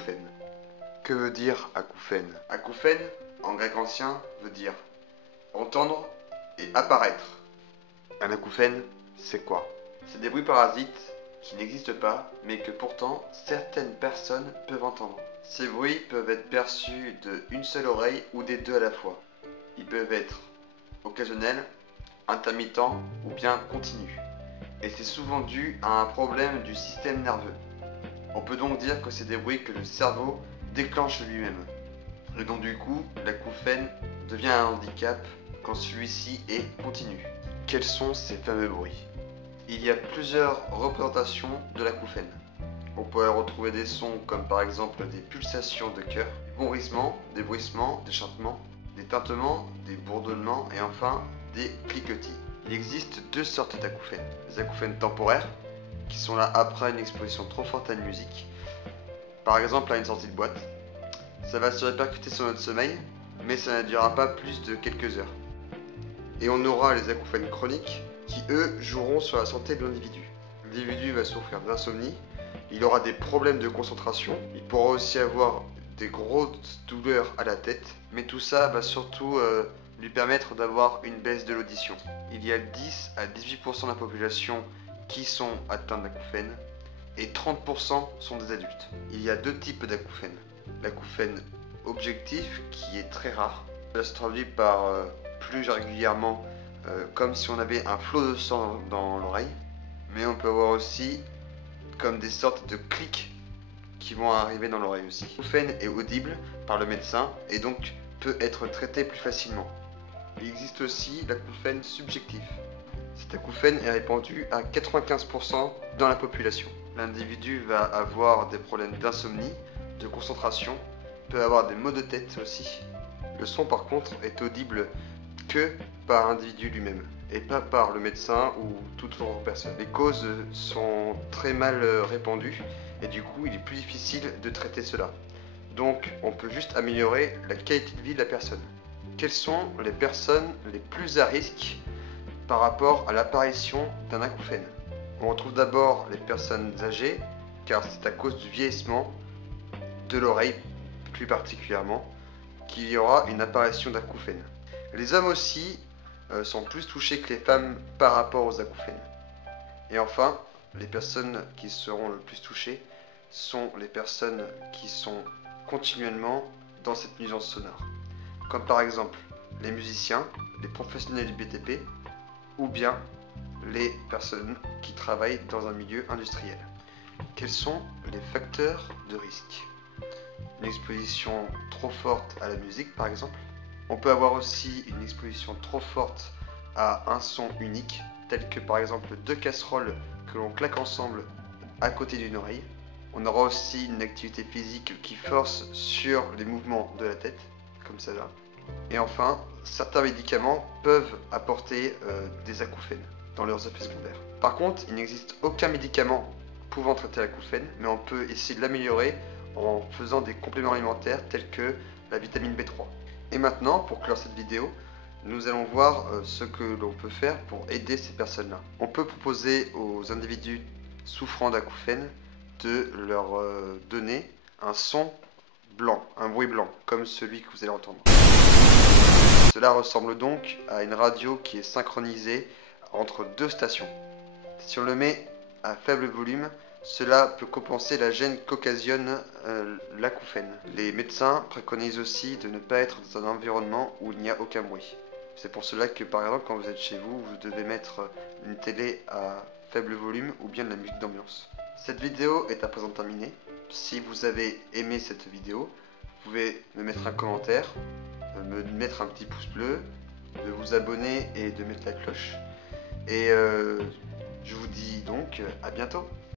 acouphène. Que veut dire acouphène? Acouphène, en grec ancien, veut dire entendre et apparaître. Un acouphène, c'est quoi? C'est des bruits parasites qui n'existent pas, mais que pourtant certaines personnes peuvent entendre. Ces bruits peuvent être perçus d'une seule oreille ou des deux à la fois. Ils peuvent être occasionnels, intermittents ou bien continus. Et c'est souvent dû à un problème du système nerveux. On peut donc dire que c'est des bruits que le cerveau déclenche lui-même. Et donc du coup, l'acouphène devient un handicap quand celui-ci est continu. Quels sont ces fameux bruits? Il y a plusieurs représentations de l'acouphène. On peut retrouver des sons comme par exemple des pulsations de cœur, des bonrissements, des bruissements, des chantements, des tintements, des bourdonnements et enfin des cliquetis. Il existe deux sortes d'acouphènes. Les acouphènes temporaires, qui sont là après une exposition trop forte à une musique, par exemple à une sortie de boîte. Ça va se répercuter sur notre sommeil, mais ça ne durera pas plus de quelques heures. Et on aura les acouphènes chroniques, qui eux joueront sur la santé de l'individu. L'individu va souffrir d'insomnie, il aura des problèmes de concentration, il pourra aussi avoir des grosses douleurs à la tête, mais tout ça va surtout lui permettre d'avoir une baisse de l'audition. Il y a 10 à 18% de la population qui sont atteints d'acouphènes et 30% sont des adultes. Il y a deux types d'acouphènes. L'acouphène objectif qui est très rare. Ça se traduit par plus régulièrement comme si on avait un flot de sang dans l'oreille. Mais on peut avoir aussi comme des sortes de clics qui vont arriver dans l'oreille aussi. L'acouphène est audible par le médecin et donc peut être traité plus facilement. Il existe aussi l'acouphène subjectif. Cet acouphène est répandu à 95% dans la population. L'individu va avoir des problèmes d'insomnie, de concentration, peut avoir des maux de tête aussi. Le son par contre est audible que par l'individu lui-même et pas par le médecin ou toute autre personne. Les causes sont très mal répandues et du coup il est plus difficile de traiter cela. Donc on peut juste améliorer la qualité de vie de la personne. Quelles sont les personnes les plus à risque par rapport à l'apparition d'un acouphène? On retrouve d'abord les personnes âgées, car c'est à cause du vieillissement de l'oreille plus particulièrement qu'il y aura une apparition d'acouphènes. Les hommes aussi sont plus touchés que les femmes par rapport aux acouphènes. Et enfin, les personnes qui seront le plus touchées sont les personnes qui sont continuellement dans cette nuisance sonore. Comme par exemple les musiciens, les professionnels du BTP ou bien les personnes qui travaillent dans un milieu industriel. Quels sont les facteurs de risque? Une exposition trop forte à la musique par exemple. On peut avoir aussi une exposition trop forte à un son unique, tel que par exemple deux casseroles que l'on claque ensemble à côté d'une oreille. On aura aussi une activité physique qui force sur les mouvements de la tête, comme ça là. Et enfin, certains médicaments peuvent apporter des acouphènes dans leurs effets secondaires. Par contre, il n'existe aucun médicament pouvant traiter l'acouphène, mais on peut essayer de l'améliorer en faisant des compléments alimentaires tels que la vitamine B3. Et maintenant, pour clore cette vidéo, nous allons voir ce que l'on peut faire pour aider ces personnes-là. On peut proposer aux individus souffrant d'acouphènes de leur donner un son blanc, un bruit blanc, comme celui que vous allez entendre. Cela ressemble donc à une radio qui est synchronisée entre deux stations. Si on le met à faible volume, cela peut compenser la gêne qu'occasionne l'acouphène. Les médecins préconisent aussi de ne pas être dans un environnement où il n'y a aucun bruit. C'est pour cela que par exemple quand vous êtes chez vous, vous devez mettre une télé à faible volume ou bien de la musique d'ambiance. Cette vidéo est à présent terminée. Si vous avez aimé cette vidéo, vous pouvez me mettre un commentaire, me mettre un petit pouce bleu, de vous abonner et de mettre la cloche. Et je vous dis donc à bientôt.